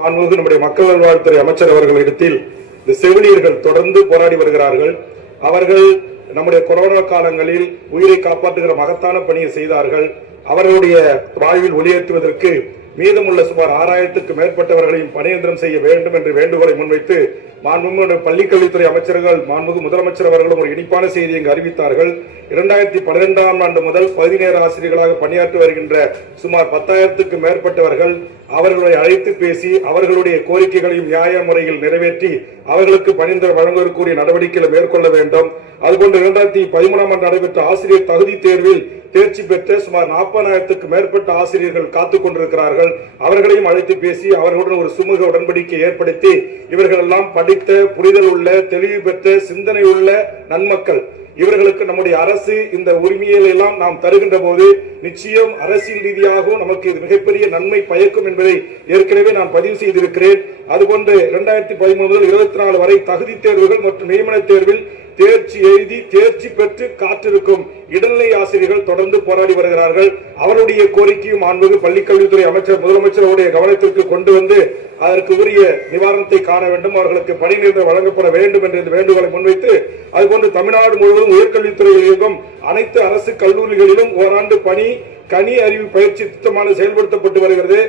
மாண்புமிகு நம்முடைய மக்கள் நல்வாழ்வுத்துறை அமைச்சர் அவர்களிடத்தில் இந்த செவிலியர்கள் தொடர்ந்து போராடி வருகிறார்கள். அவர்கள் நம்முடைய கொரோனா காலங்களில் உயிரை காப்பாற்றுகிற மகத்தான பணியை செய்தார்கள். அவர்களுடைய வாழ்வில் ஒளியேற்றுவதற்கு மீதமுள்ள சுமார் ஆறாயிரத்துக்கு மேற்பட்டவர்களையும் பணியந்திரம் செய்ய வேண்டும் என்று வேண்டுகோளை முன்வைத்து மாண்புமிகு பள்ளிக்கல்வித்துறை அமைச்சர்கள் மாண்புமிகு முதலமைச்சர் அவர்களும் ஒரு இனிப்பான செய்தியை இங்கு அறிவித்தார்கள். இரண்டாயிரத்தி பன்னிரெண்டாம் ஆண்டு முதல் பகுதி நேர ஆசிரியர்களாக பணியாற்றி வருகின்ற சுமார் பத்தாயிரத்துக்கு மேற்பட்டவர்கள் அவர்களை அழைத்து பேசி அவர்களுடைய கோரிக்கைகளையும் நியாய முறையில் நிறைவேற்றி அவர்களுக்கு பணிந்தர வழங்குவதற்குரிய நடவடிக்கைகளை மேற்கொள்ள வேண்டும். அதுபோன்று இரண்டாயிரத்தி பதிமூணாம் ஆண்டு நடைபெற்ற ஆசிரியர் தகுதி தேர்வில் தேர்ச்சி பெற்ற சுமார் நாற்பதாயிரத்துக்கு மேற்பட்ட ஆசிரியர்கள் காத்துக் கொண்டிருக்கிறார்கள். அவர்களையும் அழைத்து பேசி அவர்களுடன் ஒரு சுமூக உடன்படிக்கை ஏற்படுத்தி இவர்கள் எல்லாம் படித்த புரிதல் உள்ள தெளிவு பெற்ற சிந்தனை உள்ள நன்மக்கள். இவர்களுக்கு நம்முடைய அரசு இந்த உரிமையை எல்லாம் நாம் தருகின்ற போது நிச்சயம் அரசியல் ரீதியாகவும் நமக்கு இது மிகப்பெரிய நன்மை பயக்கும் என்பதை ஏற்கனவே நான் பதிவு செய்திருக்கிறேன். அதுபோன்று இரண்டாயிரத்தி பதிமூணு முதல் இருபத்தி நாலு வரை தகுதி தேர்வுகள் மற்றும் நியமன தேர்வில் தேர்ச்சி எழுதி தேர்ச்சி பெற்று காத்திருக்கும் இடைநிலை ஆசிரியர்கள் தொடர்ந்து போராடி வருகிறார்கள். அவருடைய கோரிக்கையும் மாண்புமிகு பள்ளிக்கல்வித்துறை அமைச்சர் முதலமைச்சருடைய கவனத்திற்கு கொண்டு வந்து அதற்கு உரிய நிவாரணத்தை காண வேண்டும். அவர்களுக்கு பணி நிறுத்தம் வழங்கப்பட வேண்டும் என்ற இந்த வேண்டுகோளை முன்வைத்து அதுபோன்று தமிழ்நாடு முழுவதும் உயர்கல்வித்துறையிலும் அனைத்து அரசு கல்லூரிகளிலும் ஓராண்டு பணி கனி அறிவு பயிற்சி திட்டமானது செயல்படுத்தப்பட்டு வருகிறது.